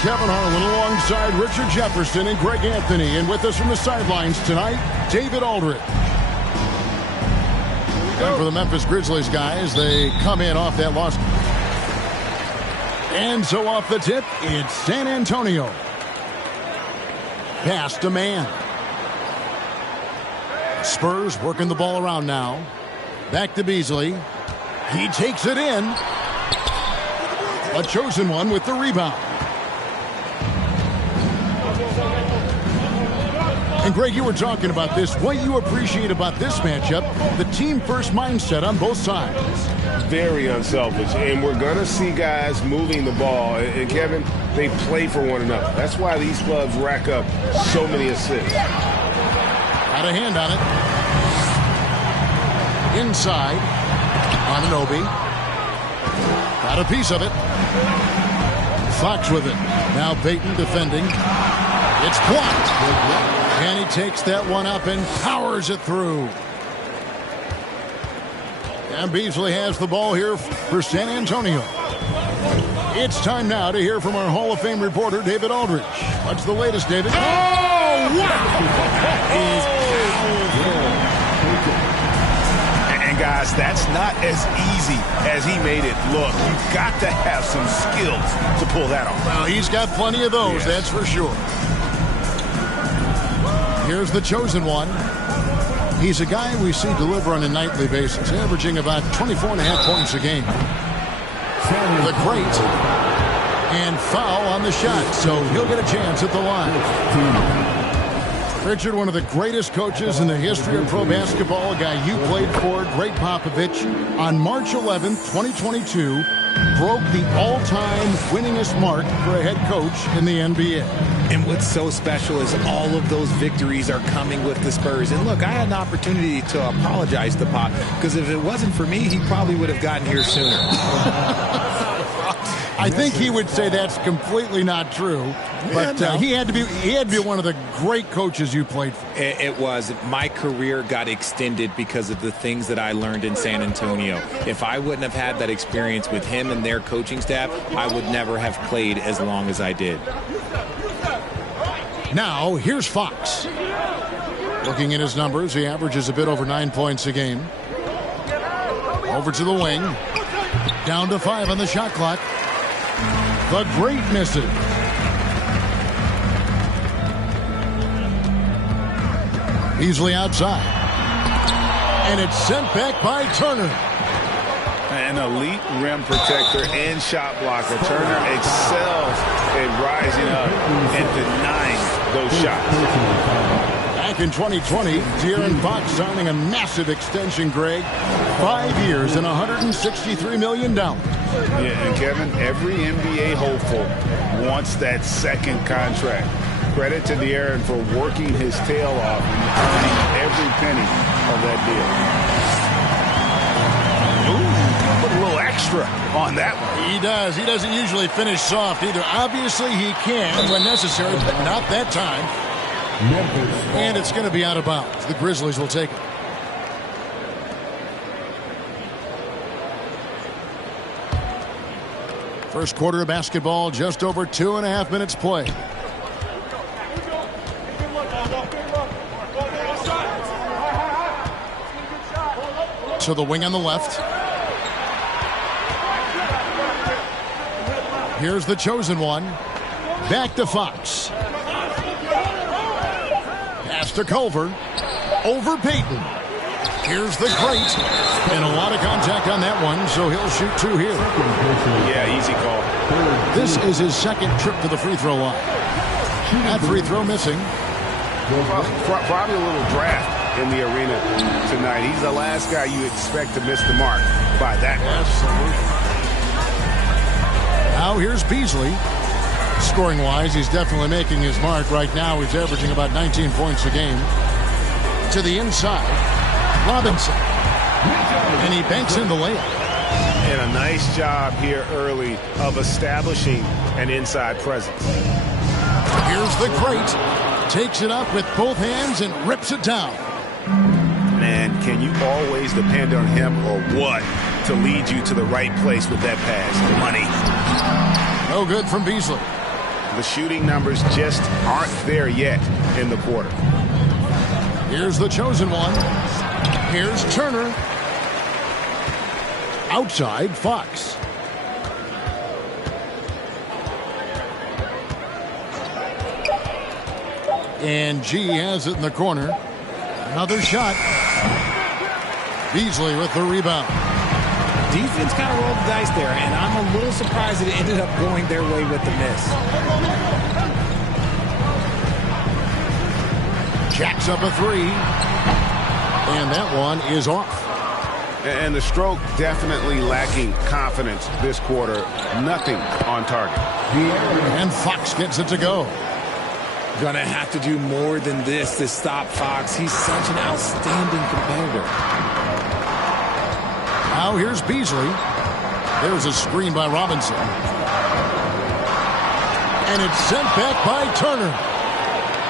Kevin Harlan alongside Richard Jefferson and Greg Anthony. And with us from the sidelines tonight, David Aldridge. And for the Memphis Grizzlies guys, they come in off that loss. And so off the tip, it's San Antonio. Pass to man. Spurs working the ball around now. Back to Beasley. He takes it in. A chosen one with the rebound. And Greg, you were talking about this. What you appreciate about this matchup, the team-first mindset on both sides. Very unselfish. And we're going to see guys moving the ball. And, Kevin, they play for one another. That's why these clubs rack up so many assists. Got a hand on it. Inside. Anunoby. Got a piece of it. Fox with it. Now Payton defending. It's blocked. And he takes that one up and powers it through. And Beasley has the ball here for San Antonio. It's time now to hear from our Hall of Fame reporter, David Aldridge. What's the latest, David? Oh, wow! That is powerful. And guys, that's not as easy as he made it look. You've got to have some skills to pull that off. Well, he's got plenty of those, that's for sure. Here's the chosen one. He's a guy we see deliver on a nightly basis, averaging about 24.5 points a game. The great. And foul on the shot, so he'll get a chance at the line. Richard, one of the greatest coaches in the history of pro basketball, a guy you played for, Greg Popovich, on March 11th, 2022, broke the all-time winningest mark for a head coach in the NBA. And what's so special is all of those victories are coming with the Spurs. And look, I had an opportunity to apologize to Pop, because if it wasn't for me, he probably would have gotten here sooner. I think he would say that's completely not true, but he had to be one of the great coaches you played for. It was. My career got extended because of the things that I learned in San Antonio. If I wouldn't have had that experience with him and their coaching staff, I would never have played as long as I did. Now, here's Fox. Looking at his numbers, he averages a bit over 9 points a game. Over to the wing. Down to 5 on the shot clock. The great misses. Beasley outside. And it's sent back by Turner. An elite rim protector and shot blocker. Turner excels in rising up and denying those shots. Back in 2020, De'Aaron Fox signing a massive extension, Greg. 5 years and $163 million. Yeah, and Kevin, every NBA hopeful wants that second contract. Credit to De'Aaron for working his tail off and earning every penny of that deal. Ooh, put a little extra on that one. He does. He doesn't usually finish soft either. Obviously, he can when necessary, but not that time. And it's going to be out of bounds. The Grizzlies will take it. First quarter of basketball, just over 2.5 minutes play. To the wing on the left. Here's the chosen one. Back to Fox. Pass to Culver. Over Payton. Here's the great. And a lot of contact on that one, so he'll shoot 2 here. Yeah, easy call. This is his second trip to the free throw line. That free throw missing. Probably a little draft in the arena tonight. He's the last guy you expect to miss the mark by that much. Absolutely. Now here's Beasley. Scoring-wise, he's definitely making his mark. Right now, he's averaging about 19 points a game. To the inside. Robinson. And he banks in the layup. And a nice job here early of establishing an inside presence. Here's the great. Takes it up with both hands and rips it down. Man, can you always depend on him or what to lead you to the right place with that pass? Money. No good from Beasley. The shooting numbers just aren't there yet in the quarter. Here's the chosen one. Here's Turner. Outside, Fox. And G has it in the corner. Another shot. Beasley with the rebound. Defense kind of rolled the dice there, and I'm a little surprised that it ended up going their way with the miss. Jacks up a three. And that one is off. And the stroke definitely lacking confidence this quarter. Nothing on target. And Fox gets it to go. Gonna have to do more than this to stop Fox. He's such an outstanding competitor. Now here's Beasley. There's a screen by Robinson. And it's sent back by Turner.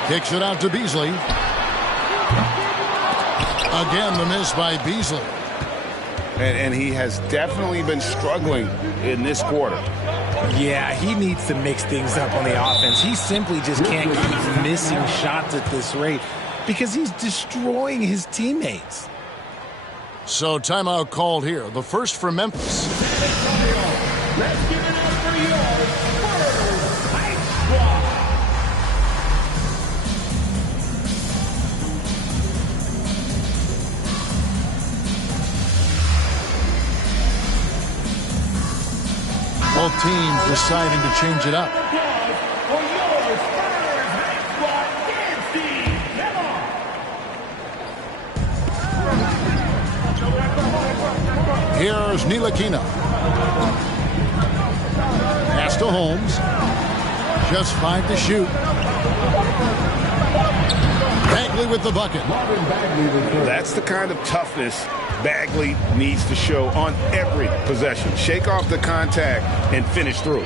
Kicks it out to Beasley. Again, the miss by Beasley. And he has definitely been struggling in this quarter. Yeah, he needs to mix things up on the offense. He simply just can't keep missing shots at this rate because he's destroying his teammates. So timeout called here. The first for Memphis. Let's give it up for your first Ice Squad. Both teams deciding to change it up. Here's Ntilikina. Pass to Holmes. Just 5 to shoot. Bagley with the bucket. That's the kind of toughness Bagley needs to show on every possession. Shake off the contact and finish through.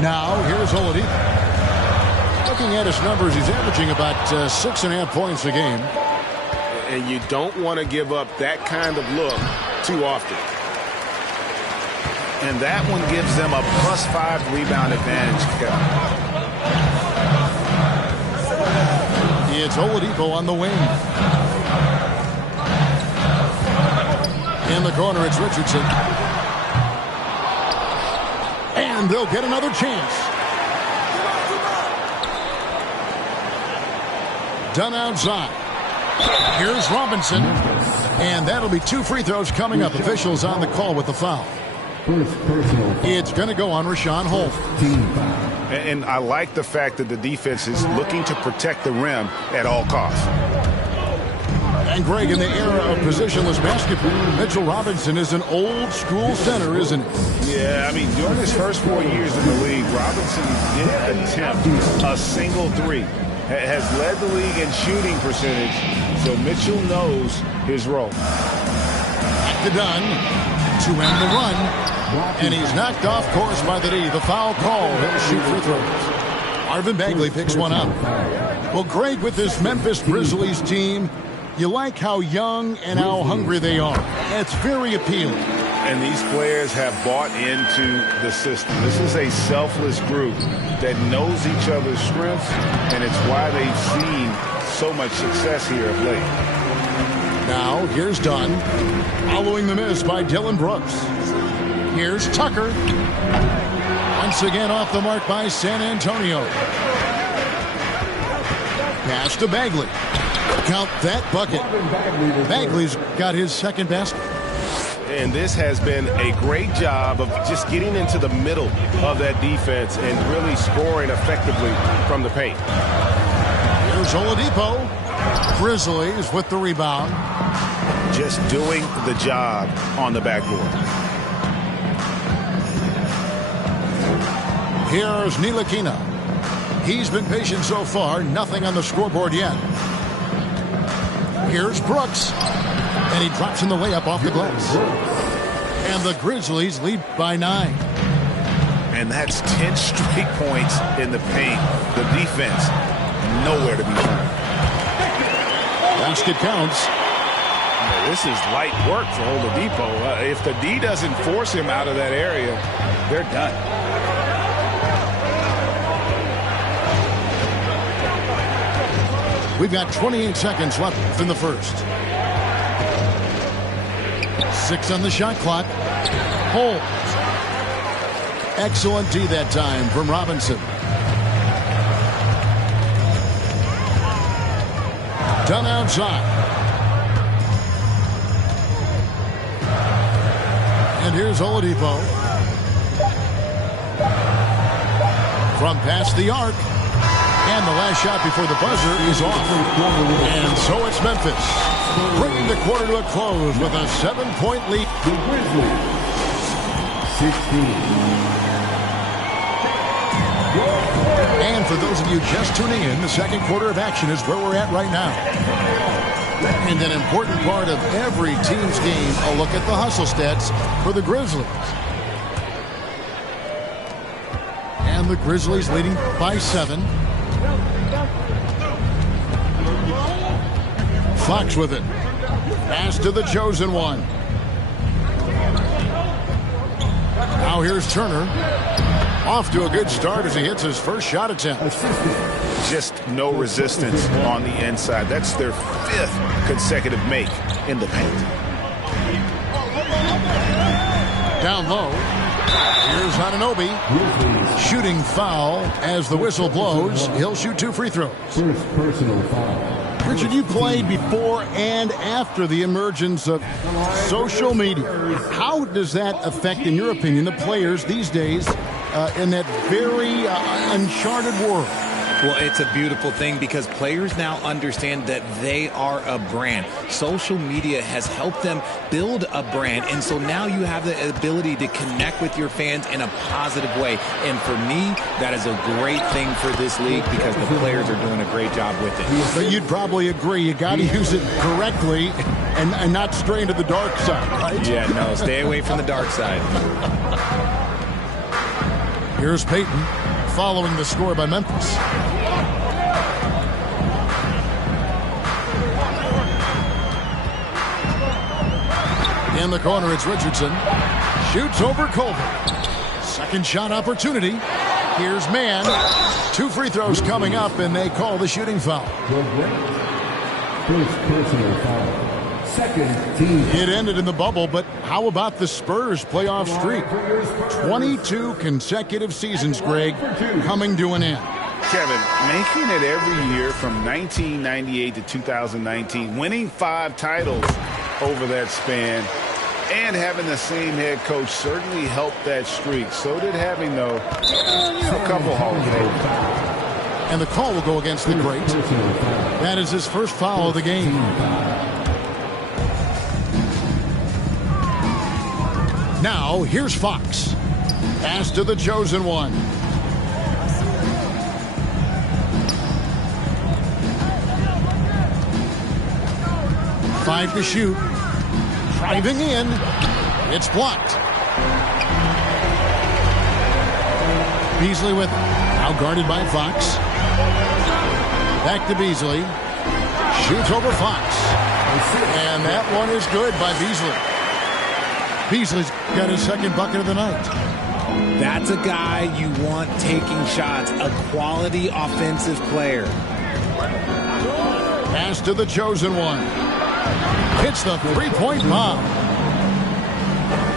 Now, here's Oladipo. Looking at his numbers, he's averaging about 6.5 points a game. And you don't want to give up that kind of look too often. And that one gives them a +5 rebound advantage, Kevin. It's Oladipo on the wing. In the corner, it's Richardson. And they'll get another chance. Done outside. Here's Robinson. And that'll be 2 free throws coming up. Officials on the call with the foul. It's going to go on Rashawn Holmes. And I like the fact that the defense is looking to protect the rim at all costs. And Greg, in the era of positionless basketball, Mitchell Robinson is an old school center, isn't he? Yeah, I mean, during his first 4 years in the league, Robinson did attempt a single three. Has led the league in shooting percentage, so Mitchell knows his role. Back to Dunn to end the run. And he's knocked off course by the D. The foul call. He'll shoot free throws. Marvin Bagley picks one up. Well, Greg, with this Memphis Grizzlies team, you like how young and how hungry they are. It's very appealing. And these players have bought into the system. This is a selfless group that knows each other's strengths, and it's why they've seen so much success here of late. Now, here's Dunn, following the miss by Dylan Brooks. Here's Tucker. Once again off the mark by San Antonio. Pass to Bagley. Count that bucket. Bagley's got his second basket. And this has been a great job of just getting into the middle of that defense and really scoring effectively from the paint. Here's Oladipo. Grizzlies with the rebound. Just doing the job on the backboard. Here's Ntilikina. He's been patient so far. Nothing on the scoreboard yet. Here's Brooks. And he drops in the layup off the glass. And the Grizzlies lead by 9. And that's 10 straight points in the paint. The defense, nowhere to be found. Basket counts. This is light work for Oladipo. If the D doesn't force him out of that area, they're done. We've got 28 seconds left in the first. 6 on the shot clock. Holds. Excellent D that time from Robinson. Done outside. And here's Oladipo. From past the arc. And the last shot before the buzzer is off. And so it's Memphis, bringing the quarter to a close with a 7-point lead. The Grizzlies, 16. And for those of you just tuning in, the second quarter of action is where we're at right now. And an important part of every team's game, a look at the hustle stats for the Grizzlies. And the Grizzlies leading by 7. Fox with it. Pass to the chosen one. Now here's Turner. Off to a good start as he hits his first shot attempt. Just no resistance on the inside. That's their 5th consecutive make in the paint. Down low. Here's Anunoby. Shooting foul as the whistle blows. He'll shoot 2 free throws. First personal foul. Richard, you played before and after the emergence of social media. How does that affect, in your opinion, the players these days in that very uncharted world? Well, it's a beautiful thing because players now understand that they are a brand. Social media has helped them build a brand, and so now you have the ability to connect with your fans in a positive way. And for me, that is a great thing for this league because the players are doing a great job with it. But you'd probably agree you got to use it correctly and not stray into the dark side, right? Yeah, no, stay away from the dark side. Here's Payton following the score by Memphis. In the corner, it's Richardson. Shoots over Colbert. Second shot opportunity. Here's Mann. 2 free throws coming up, and they call the shooting foul. First personal foul. Second team. It ended in the bubble, but how about the Spurs playoff streak? 22 consecutive seasons, Greg, coming to an end. Kevin, making it every year from 1998 to 2019, winning 5 titles over that span, and having the same head coach certainly helped that streak. So did having, though, a couple Hall of Fame. And the call will go against the great. That is his first foul of the game. Now, here's Fox. Pass to the chosen one. Five to shoot. Driving in. It's blocked. Beasley with it. Now guarded by Fox. Back to Beasley. Shoots over Fox. And that one is good by Beasley. Beasley's got his second bucket of the night. That's a guy you want taking shots, a quality offensive player. Pass to the chosen one. Hits the three-point bomb.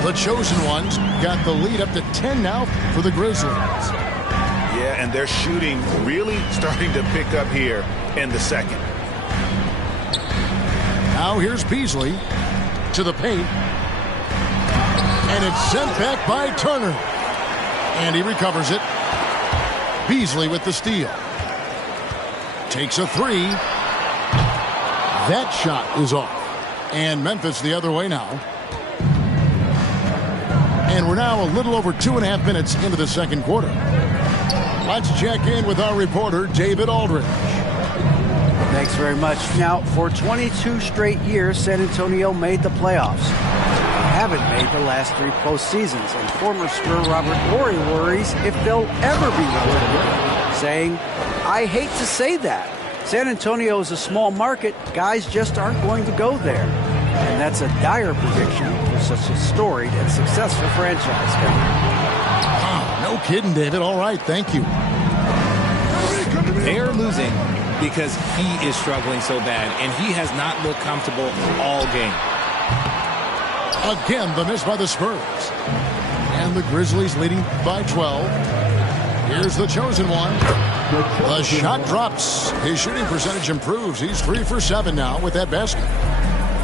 The chosen ones got the lead up to 10 now for the Grizzlies. Yeah, and their shooting really starting to pick up here in the second. Now here's Beasley to the paint. And it's sent back by Turner. And he recovers it. Beasley with the steal. Takes a 3. That shot is off. And Memphis the other way now. And we're now a little over 2.5 minutes into the second quarter. Let's check in with our reporter, David Aldridge. Thanks very much. Now, for 22 straight years, San Antonio made the playoffs. Haven't made the last 3 postseasons, and former Spur Robert Horry worries if they'll ever be relegated, saying, "I hate to say that. San Antonio is a small market. Guys just aren't going to go there." And that's a dire prediction for such a storied and successful franchise. No kidding, David. All right, thank you. They are losing because he is struggling so bad, and he has not looked comfortable all game. Again, the miss by the Spurs. And the Grizzlies leading by 12. Here's the chosen one. The shot drops. His shooting percentage improves. He's 3 for 7 now with that basket.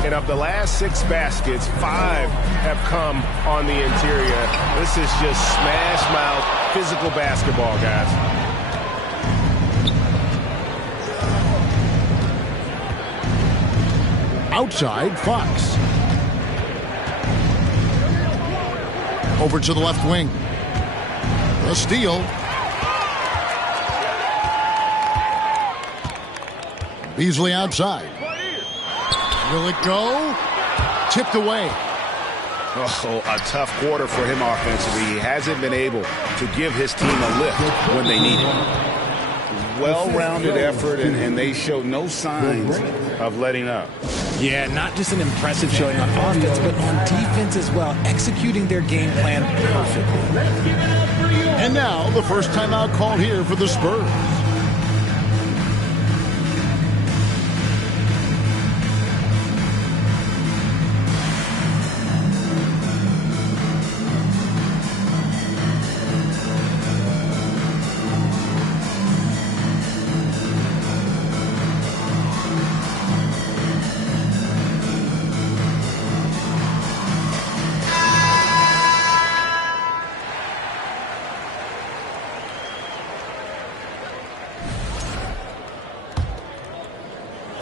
And of the last 6 baskets, 5 have come on the interior. This is just smash mouth physical basketball, guys. Outside, Fox. Over to the left wing. A steal. Beasley outside. Will it go? Tipped away. Oh, a tough quarter for him offensively. He hasn't been able to give his team a lift when they need it. Well-rounded effort, and they show no signs of letting up. Yeah, not just an impressive showing on offense, but on defense as well, executing their game plan perfectly. And now, the first timeout called here for the Spurs.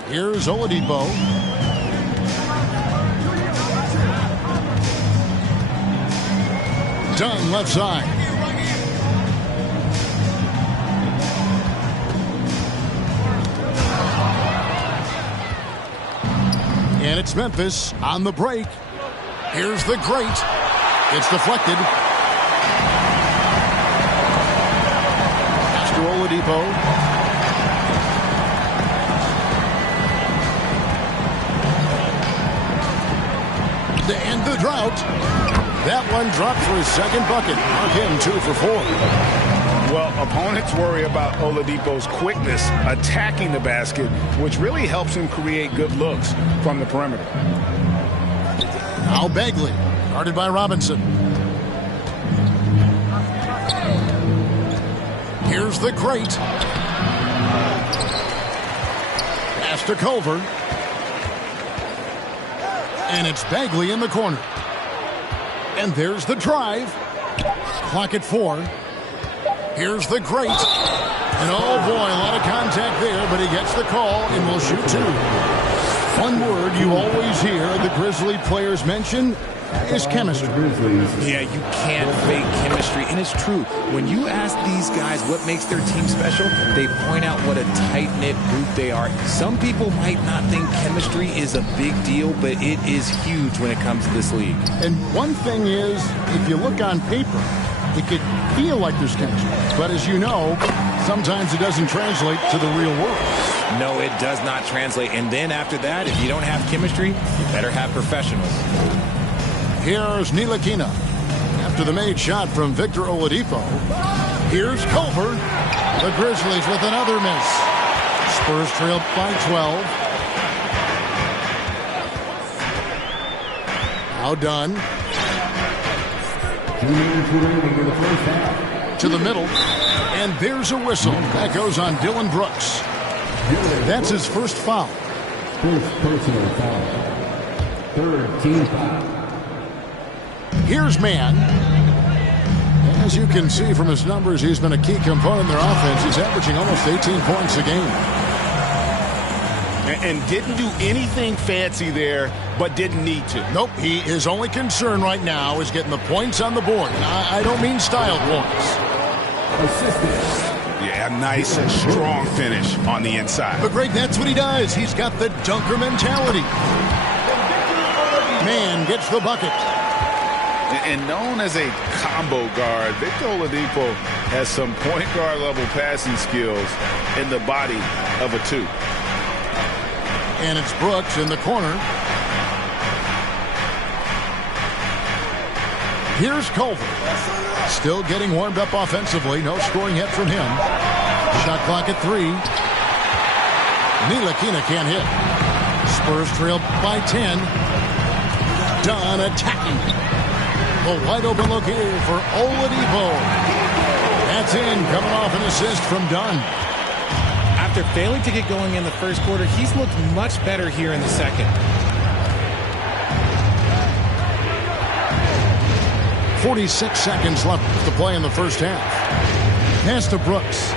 Here's Oladipo. Dunn left side. And it's Memphis on the break. Here's the great. It's deflected. Pass to Oladipo. To end the drought. That one dropped for his second bucket. Mark him 2 for 4. Well, opponents worry about Oladipo's quickness attacking the basket, which really helps him create good looks from the perimeter. Now Bagley, guarded by Robinson. Here's the great. Pass to Culver. And it's Bagley in the corner. And there's the drive. Clock at 4. Here's the great. And oh boy, a lot of contact there, but he gets the call and will shoot 2. One word you always hear the Grizzly players mention is chemistry. Yeah, you can't fake chemistry. And it's true. When you ask these guys what makes their team special, they point out what a tight-knit group they are. Some people might not think chemistry is a big deal, but it is huge when it comes to this league. And one thing is, if you look on paper, it could feel like there's chemistry. But as you know, sometimes it doesn't translate to the real world. No, it does not translate. And then after that, if you don't have chemistry, you better have professionals. Here's Ntilikina. After the made shot from Victor Oladipo. Here's Culver. The Grizzlies with another miss. Spurs trail by 12. Now done. To the middle. And there's a whistle. That goes on Dylan Brooks. That's his first foul. First personal foul. Third team foul. Here's Mann. As you can see from his numbers, he's been a key component in their offense. He's averaging almost 18 points a game. And didn't do anything fancy there, but didn't need to. Nope, his only concern right now is getting the points on the board. And I don't mean style points. Yeah, a nice, strong finish on the inside. But great, that's what he does. He's got the dunker mentality. Mann gets the bucket. And known as a combo guard, Victor Oladipo has some point guard level passing skills in the body of a 2. And it's Brooks in the corner. Here's Culver. Still getting warmed up offensively. No scoring yet from him. Shot clock at 3. Ntilikina can't hit. Spurs trail by 10. Dunn attacking. A wide open look here for Oladipo. That's in, coming off an assist from Dunn. After failing to get going in the first quarter, he's looked much better here in the second. 46 seconds left to play in the first half. Pass to Brooks.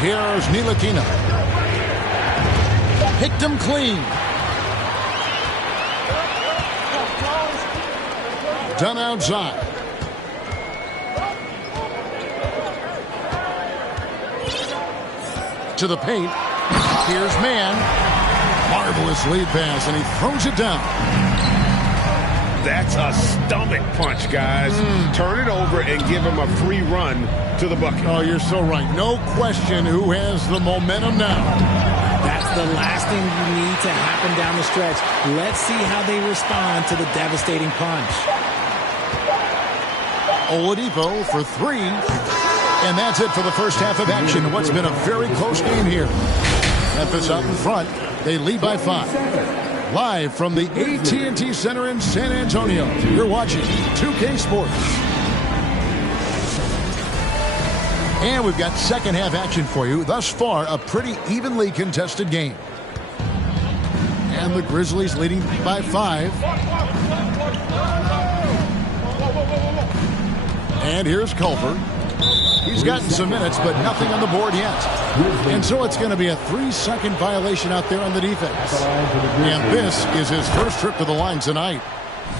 Here's Ntilikina. Picked him clean. Done outside. To the paint. Here's Mann. Marvelous lead pass, and he throws it down. That's a stomach punch, guys. Turn it over and give him a free run to the bucket. Oh, you're so right. No question who has the momentum now. That's the last thing you need to happen down the stretch. Let's see how they respond to the devastating punch. Oladipo for 3. And that's it for the first half of action. What's been a very close game here. Memphis out in front. They lead by 5. Live from the AT&T Center in San Antonio, you're watching 2K Sports. And we've got second half action for you. Thus far, a pretty evenly contested game. And the Grizzlies leading by 5. And here's Culver. He's gotten some minutes, but nothing on the board yet. And so it's going to be a 3-second violation out there on the defense. And this is his first trip to the line tonight.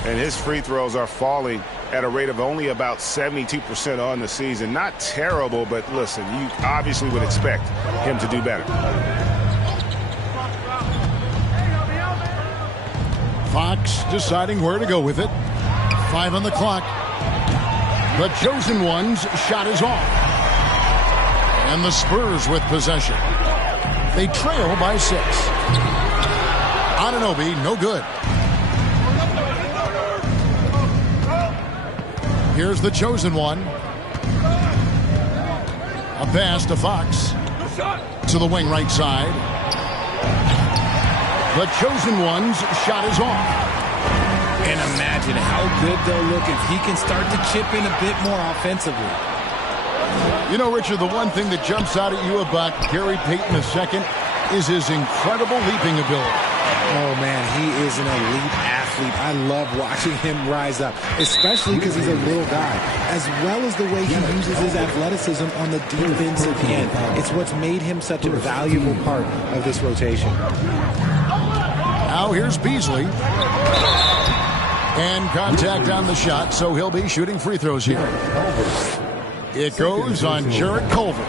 And his free throws are falling at a rate of only about 72% on the season. Not terrible, but listen, you obviously would expect him to do better. Fox deciding where to go with it. 5 on the clock. The chosen one's shot is off. And the Spurs with possession. They trail by 6. Anunoby, no good. Here's the chosen one. A pass to Fox. To the wing right side. The chosen one's shot is off. And imagine how good they'll look if he can start to chip in a bit more offensively. You know, Richard, the one thing that jumps out at you about Gary Payton II is his incredible leaping ability. Oh, man, he is an elite athlete. I love watching him rise up, especially because he's a little guy, as well as the way he uses his athleticism on the defensive end. It's what's made him such a valuable part of this rotation. Now here's Beasley. And contact on the shot, so he'll be shooting free throws here. It goes on Jarrett Culver.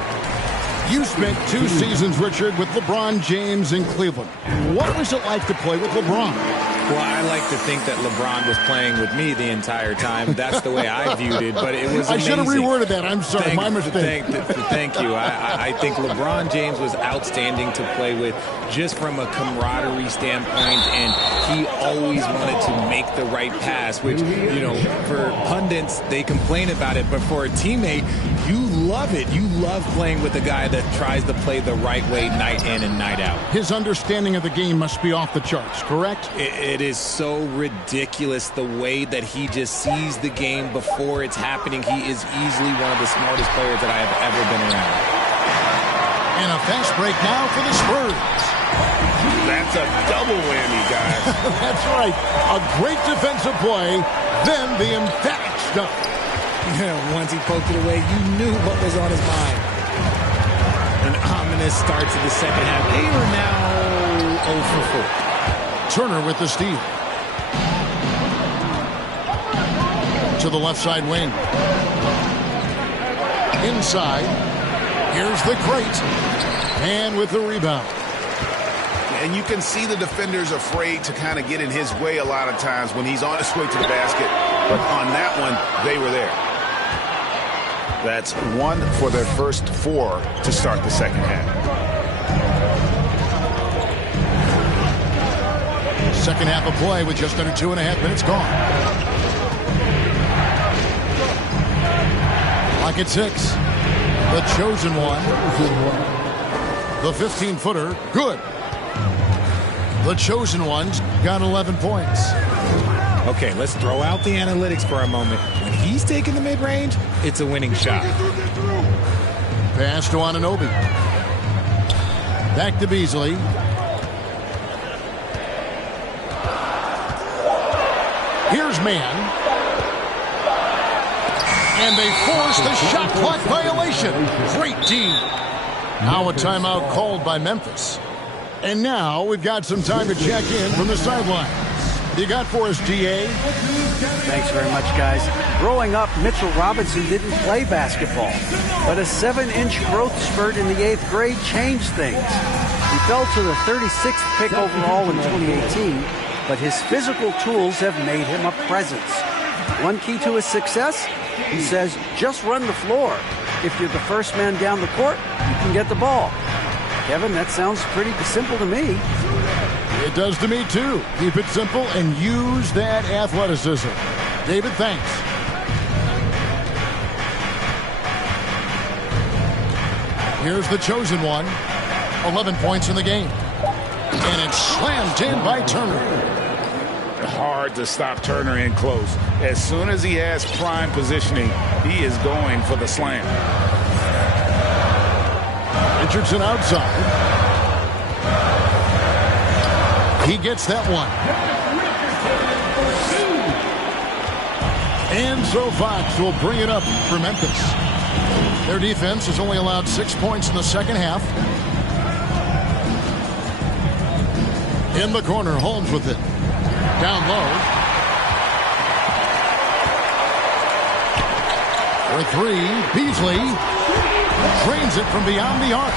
You spent 2 seasons, Richard, with LeBron James in Cleveland. What was it like to play with LeBron? Well, I like to think that LeBron was playing with me the entire time. That's the way I viewed it, but it was amazing. I should have reworded that. I'm sorry, my mistake. Thank you. I think LeBron James was outstanding to play with just from a camaraderie standpoint, and he always wanted to make the right pass, which, you know, for pundits, they complain about it, but for a teammate, you love it. You love playing with a guy that tries to play the right way night in and night out. His understanding of the game must be off the charts, correct? It is so ridiculous the way that he just sees the game before it's happening. He is easily one of the smartest players that I have ever been around. And a fast break now for the Spurs. That's a double whammy, guys. That's right. A great defensive play, then the emphatic stuff. Yeah, once he poked it away, you knew what was on his mind. An ominous start to the second half. They are now 0 for 4. Turner with the steal. To the left side wing. Inside. Here's the crate. And with the rebound. And you can see the defenders afraid to kind of get in his way a lot of times when he's on his way to the basket. But on that one, they were there. That's 1 for their first 4 to start the second half. Second half of play with just under 2.5 minutes gone. Clock at 6. The chosen one. The 15-footer. Good. The chosen one's got 11 points. Okay, let's throw out the analytics for a moment. When he's taking the mid-range, it's a winning shot. Pass to Anunoby. Back to Beasley. Here's Mann. And they force the shot clock violation. Great D. Now a timeout called by Memphis. And now we've got some time to check in from the sideline. You got for us, GA? Thanks very much, guys. Growing up, Mitchell Robinson didn't play basketball, but a 7-inch growth spurt in the 8th grade changed things. He fell to the 36th pick overall in 2018, but his physical tools have made him a presence. One key to his success, he says, just run the floor. If you're the first man down the court, you can get the ball. Kevin, that sounds pretty simple to me. It does to me, too. Keep it simple and use that athleticism. David, thanks. Here's the chosen one. 11 points in the game. And it's slammed in by Turner. Hard to stop Turner in close. As soon as he has prime positioning, he is going for the slam. Richardson outside. He gets that one. And so Fox will bring it up for Memphis. Their defense has only allowed 6 points in the second half. In the corner, Holmes with it. Down low. For three, Beasley drains it from beyond the arc.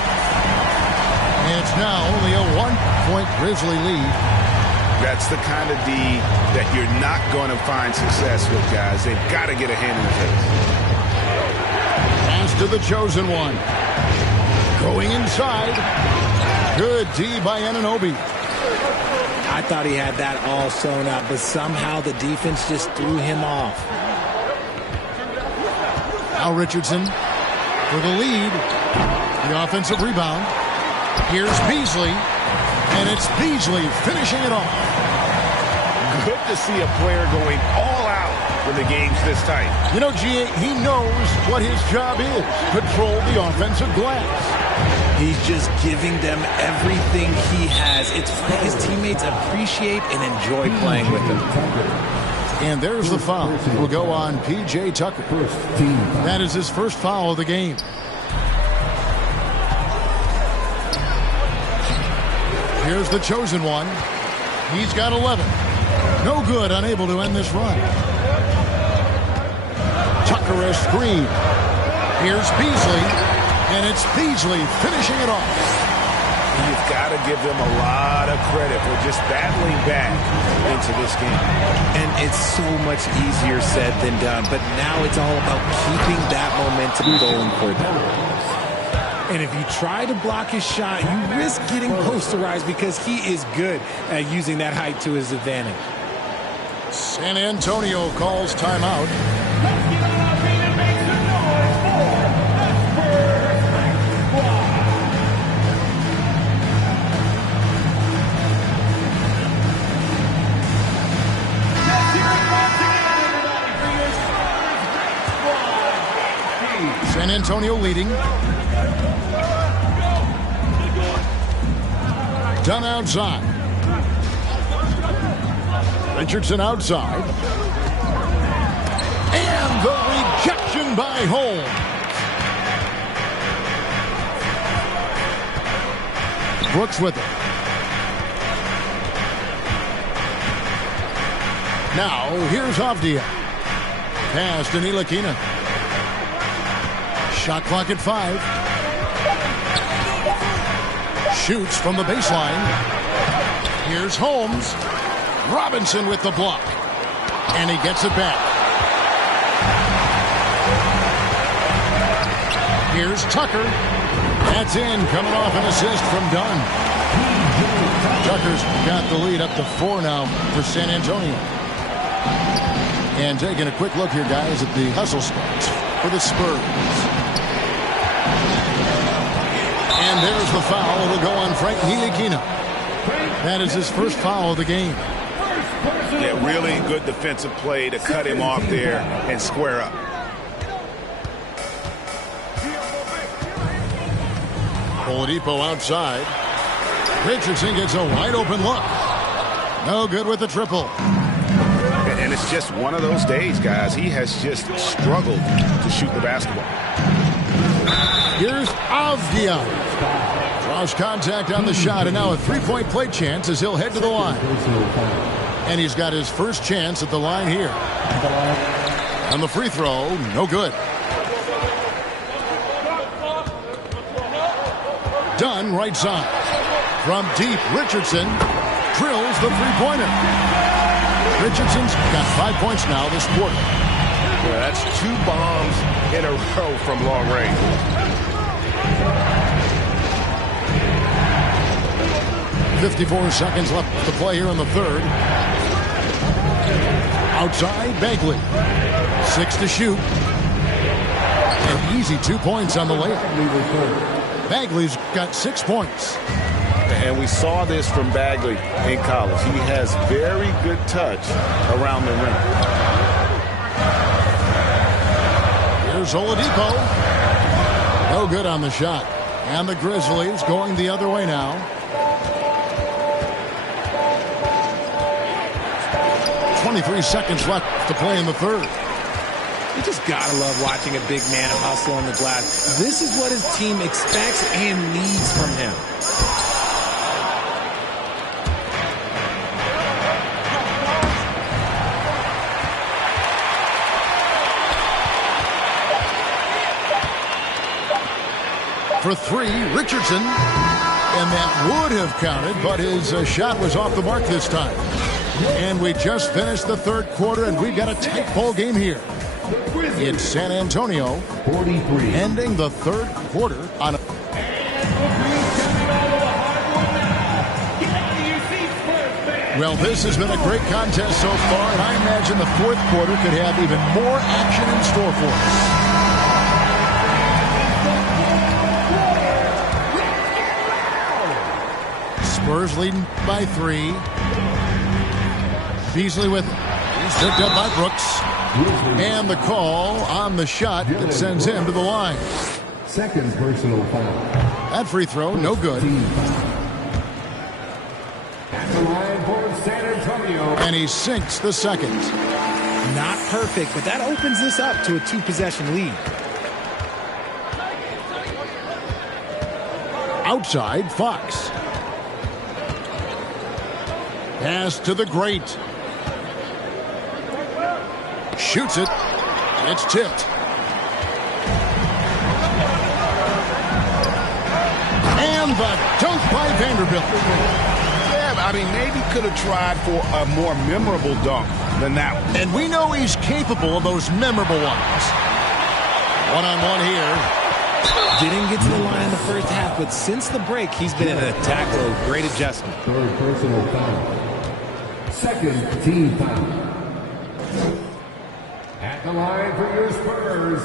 And it's now only a 1-point Grizzly lead. That's the kind of D that you're not going to find success with, guys. They've got to get a hand in the face. Pass to the chosen one. Going inside. Good D by Anunoby. I thought he had that all sewn up, but somehow the defense just threw him off. Now Richardson for the lead. The offensive rebound. Here's Beasley. And it's Beasley finishing it off. Good to see a player going all out when the game's this tight. You know, GA, he knows what his job is. Control the offensive glass. He's just giving them everything he has. It's what his teammates appreciate and enjoy playing with him. And there's the foul. Will go on P.J. Tucker. That is his first foul of the game. Here's the chosen one. He's got 11. No good, unable to end this run. Tucker a screen. Here's Beasley, and it's Beasley finishing it off. You've got to give them a lot of credit for just battling back into this game. And it's so much easier said than done, but now it's all about keeping that momentum going for them. And if you try to block his shot, you risk getting posterized because he is good at using that height to his advantage. San Antonio calls timeout. San Antonio leading. Dunn outside. Richardson outside. And the rejection by Holmes. Brooks with it. Now, here's Avdia. Pass to Ntilikina. Shot clock at 5. Shoots from the baseline. Here's Holmes. Robinson with the block. And he gets it back. Here's Tucker. That's in, coming off an assist from Dunn. Tucker's got the lead up to 4 now for San Antonio. And taking a quick look here, guys, at the hustle stats for the Spurs. And there's the foul. It'll go on Frank Ntilikina. That is his first foul of the game. Yeah, really good defensive play to cut him off there and square up. Oladipo outside. Richardson gets a wide open look. No good with the triple. And it's just one of those days, guys. He has just struggled to shoot the basketball. Here's Avdia. Draws contact on the shot, and now a three-point play chance as he'll head to the line. And he's got his first chance at the line here. On the free throw, no good. Dunn right side. From deep, Richardson drills the three-pointer. Richardson's got 5 points now this quarter. Yeah, that's 2 bombs in a row from long range. .54 seconds left to play here in the third. Outside, Bagley. 6 to shoot. An easy 2 points on the layup. Bagley's got 6 points. And we saw this from Bagley in college. He has very good touch around the rim. Here's Oladipo. No good on the shot. And the Grizzlies going the other way now. 23 seconds left to play in the third. You just gotta love watching a big man hustle on the glass. This is what his team expects and needs from him. For 3, Richardson. And that would have counted, but his shot was off the mark this time. And we just finished the third quarter, and we've got a tight ball game here. It's San Antonio 43. ending the third quarter on a... Well, this has been a great contest so far, and I imagine the fourth quarter could have even more action in store for us. Spurs leading by 3. Beasley with it. He's picked up by Brooks. And the call on the shot that sends him to the line. Second personal foul. That free throw, no good. At the line for San Antonio. And he sinks the second. Not perfect, but that opens this up to a 2-possession lead. Outside, Fox. Pass to the great. Shoots it. It's tipped. And the dunk by Vanderbilt. Yeah, I mean, maybe could have tried for a more memorable dunk than that one. And we know he's capable of those memorable ones. One-on-one here. Didn't get to the line in the first half, but since the break, he's been in an attack mode. Great adjustment. Third personal foul. Second team foul. At the line for your Spurs.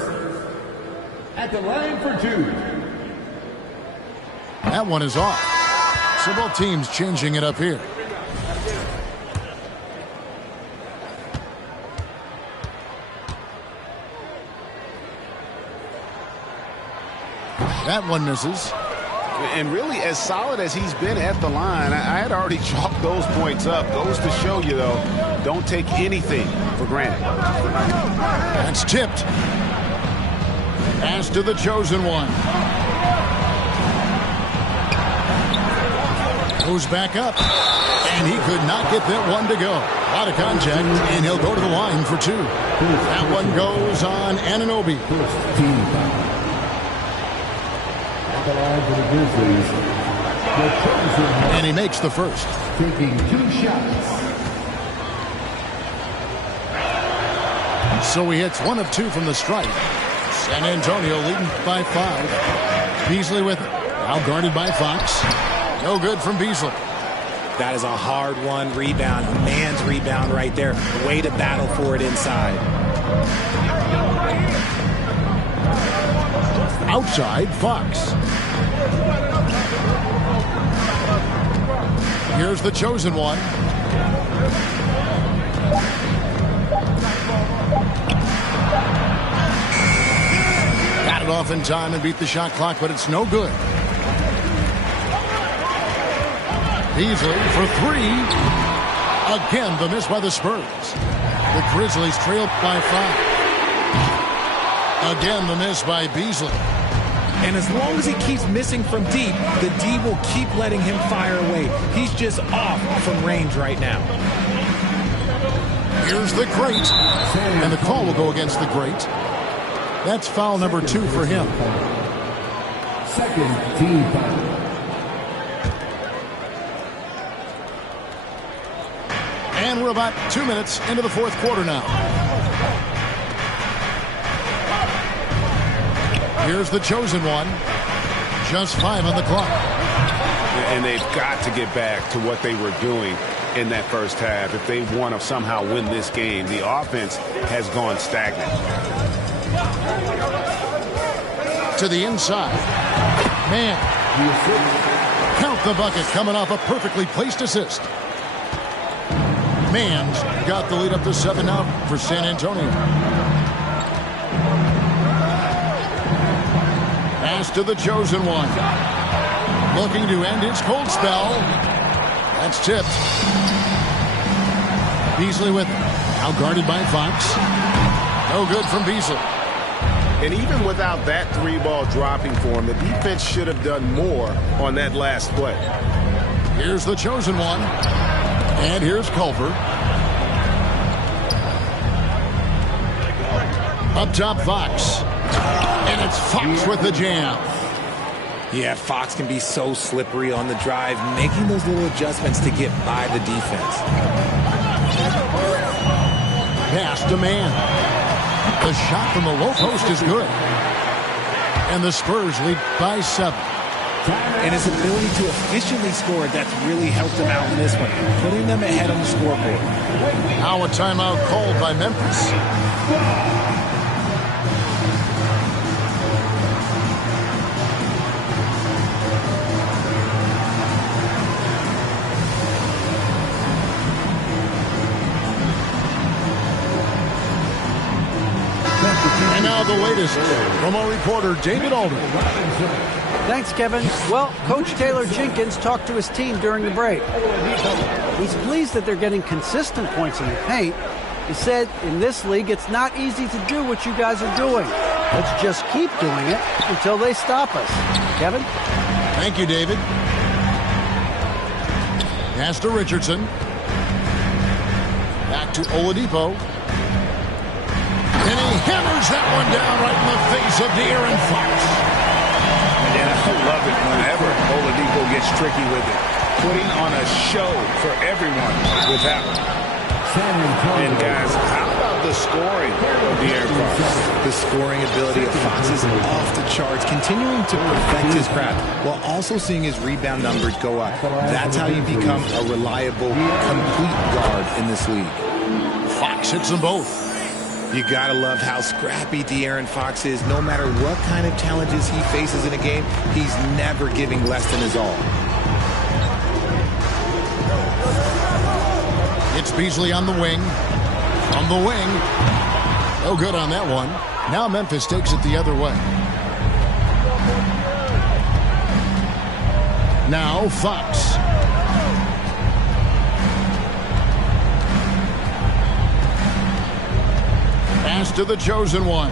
At the line for 2. That one is off. So both teams changing it up here. That one misses. And really, as solid as he's been at the line, I had already chalked those points up. Goes to show you, though, don't take anything for granted. That's tipped. Pass to the chosen one. Goes back up. And he could not get that one to go. A lot of contact, and he'll go to the line for 2. That one goes on Anunoby. First team foul. At the line for the Grizzlies. The chosen one. And he makes the first. Taking 2 shots. So he hits 1 of 2 from the stripe. San Antonio leading by 5. Beasley with it. Now guarded by Fox. No good from Beasley. That is a hard-won rebound. A man's rebound right there. Way to battle for it inside. Outside, Fox. Here's the chosen one. Got it off in time and beat the shot clock, but it's no good. Beasley for three. Again, the miss by the Spurs. The Grizzlies trail by 5. Again, the miss by Beasley. And as long as he keeps missing from deep, the D will keep letting him fire away. He's just off from range right now. Here's the great. And the call will go against the great. That's foul number 2 for him. Second team foul. And we're about 2 minutes into the fourth quarter now. Here's the chosen one. Just 5 on the clock. And they've got to get back to what they were doing in that first half. If they want to somehow win this game, the offense has gone stagnant. To the inside. Man. Count the bucket coming off a perfectly placed assist. Man's got the lead up to 7 now for San Antonio. Pass to the chosen one. Looking to end his cold spell. That's tipped. Beasley with it. Now guarded by Fox. No good from Beasley. And even without that 3-ball dropping for him, the defense should have done more on that last play. Here's the chosen one. And here's Culver. Up top, Fox. And it's Fox with the jam. Yeah, Fox can be so slippery on the drive, making those little adjustments to get by the defense. Pass to Man. The shot from the low post is good. And the Spurs lead by 7. And his ability to efficiently score, that's really helped him out in this one, putting them ahead on the scoreboard. Now a timeout called by Memphis. And now the latest from our reporter, David Alden. Thanks, Kevin. Well, Coach Taylor Jenkins talked to his team during the break. He's pleased that they're getting consistent points in the paint. He said, in this league, it's not easy to do what you guys are doing. Let's just keep doing it until they stop us. Kevin? Thank you, David. Pass to Richardson. Back to Oladipo. And he hammers that one down right in the face of De'Aaron Fox. And I love it whenever Oladipo gets tricky with it. Putting on a show for everyone with that one. And guys, how about the scoring of De'Aaron Fox? The scoring ability of Fox is off the charts, continuing to perfect his craft while also seeing his rebound numbers go up. That's how you become a reliable, complete guard in this league. Fox hits them both. You gotta love how scrappy De'Aaron Fox is. No matter what kind of challenges he faces in a game, he's never giving less than his all. It's Beasley on the wing. From the wing. No good on that one. Now Memphis takes it the other way. Now Fox. Pass to the chosen one.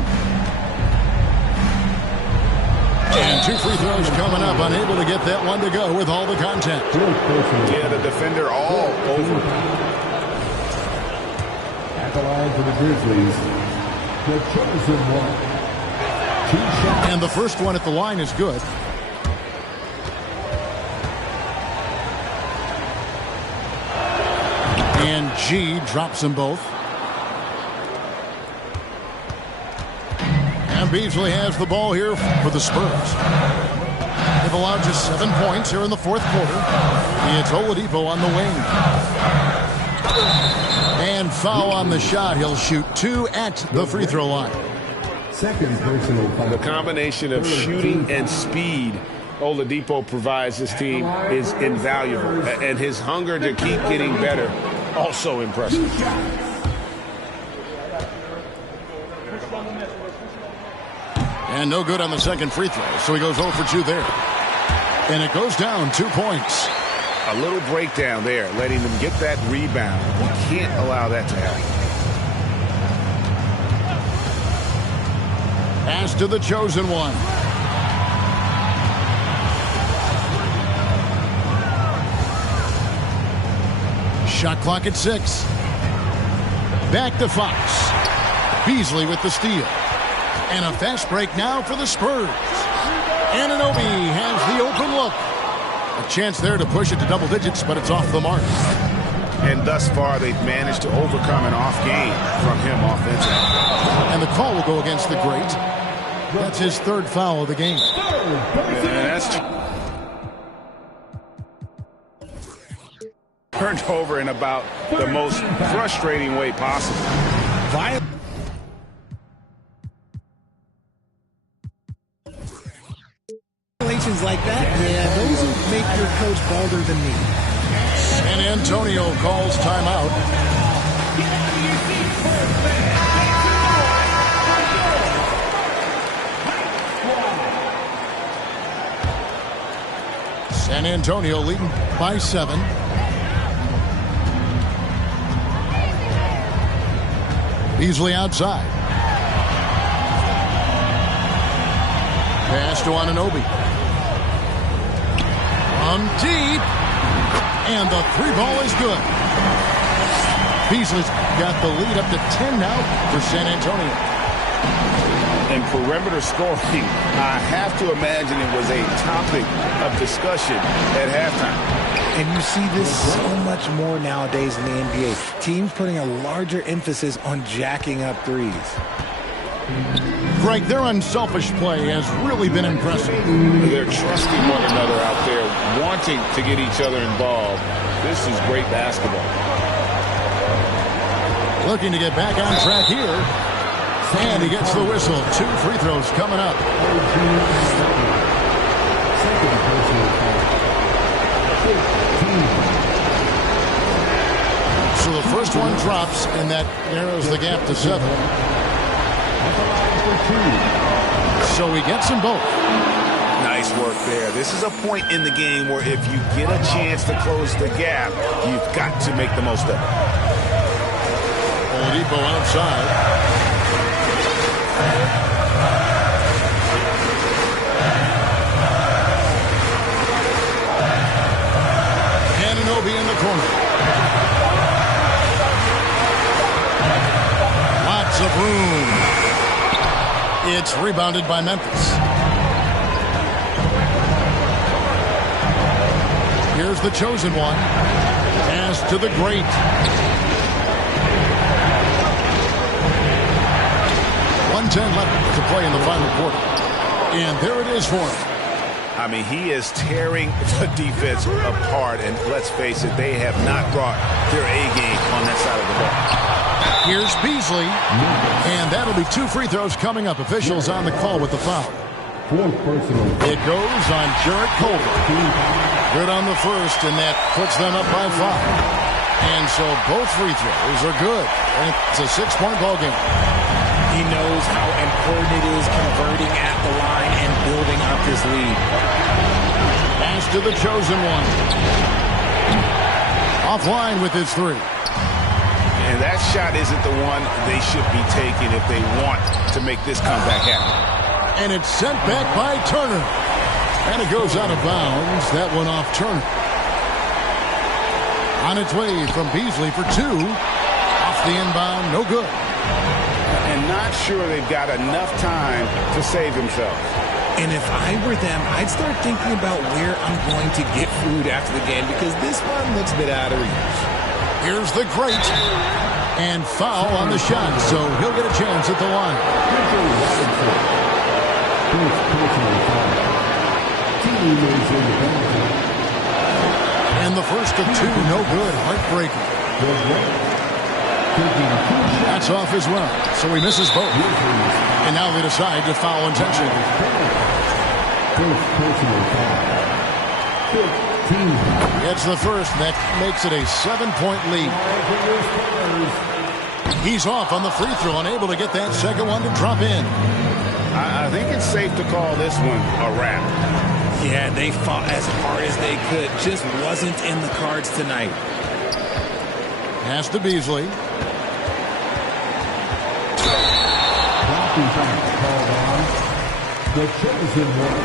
And 2 free throws coming up. Unable to get that one to go with all the content. Yeah, the defender all over. At the line for the Grizzlies, the chosen one. 2 shots. And the first one at the line is good. And G drops them both. And Beasley has the ball here for the Spurs. They've allowed just 7 points here in the fourth quarter. It's Oladipo on the wing. And foul on the shot. He'll shoot 2 at the free throw line. Second personal foul. The combination of shooting and speed Oladipo provides this team is invaluable. And his hunger to keep getting better, also impressive. And no good on the second free throw, so he goes 0 for 2 there. And it goes down 2 points. A little breakdown there, letting them get that rebound. You can't allow that to happen. Pass to the chosen one. Shot clock at 6. Back to Fox. Beasley with the steal. And a fast break now for the Spurs. Anunoby has the open look. A chance there to push it to double digits, but it's off the mark. And thus far, they've managed to overcome an off game from him offensively. And the call will go against the great. That's his 3rd foul of the game. Turned over in about the most frustrating way possible. Violations like that, yeah, those will make your coach bolder than me. San Antonio calls timeout. San Antonio leading by 7. Beasley outside. Pass to Anunoby. From deep. And the 3 ball is good. Beasley's got the lead up to 10 now for San Antonio. And perimeter scoring, I have to imagine it was a topic of discussion at halftime. And you see this so much more nowadays in the NBA. Teams putting a larger emphasis on jacking up threes. Greg, their unselfish play has really been impressive. They're trusting one another out there, wanting to get each other involved. This is great basketball. Looking to get back on track here. And he gets the whistle. 2 free throws coming up. So the first one drops, and that narrows the gap to 7. So he gets them both. Nice work there. This is a point in the game where if you get a chance to close the gap, you've got to make the most of it. Oladipo outside. Anunoby in the corner. Lots of room. It's rebounded by Memphis. Here's the chosen one. Pass to the great. Left to play in the final quarter. And there it is for him. I mean, he is tearing the defense apart. And let's face it, they have not brought their A game on that side of the ball. Here's Beasley. And that'll be 2 free throws coming up. Officials on the call with the foul. It goes on Jarrett Culver. Good on the first, and that puts them up by 5. And so both free throws are good. And it's a 6-point ball game. He knows how important it is converting at the line and building up this lead. Pass to the chosen one. Offline with his 3. And that shot isn't the one they should be taking if they want to make this comeback happen. And it's sent back by Turner. And it goes out of bounds. That one off Turner. On its way from Beasley for 2. Off the inbound, no good. And not sure they've got enough time to save themselves. And if I were them, I'd start thinking about where I'm going to get food after the game because this one looks a bit out of reach. Here's the great. And foul on the shot, so he'll get a chance at the line. And the first of 2, no good. Heartbreaking. That's off as well, so he misses both. And now they decide to foul intentionally. It's the first. That makes it a 7-point lead. He's off on the free throw, unable to get that second one to drop in. I think it's safe to call this one a wrap. Yeah, they fought as hard as they could. Just wasn't in the cards tonight. Pass to Beasley. The chosen one.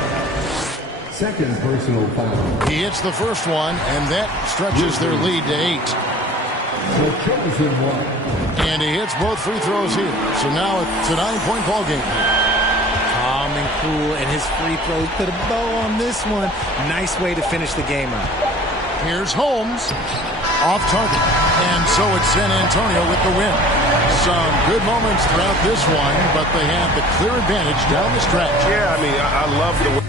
Second personal foul. He hits the first one, and that stretches their lead to 8. The chosen one. And he hits both free throws here. So now it's a 9-point ball game. Calm and cool, and his free throws put a bow on this one. Nice way to finish the game out. Here's Holmes. Off target. And so it's San Antonio with the win. Some good moments throughout this one, but they have the clear advantage down the stretch. Yeah, I mean, I love the way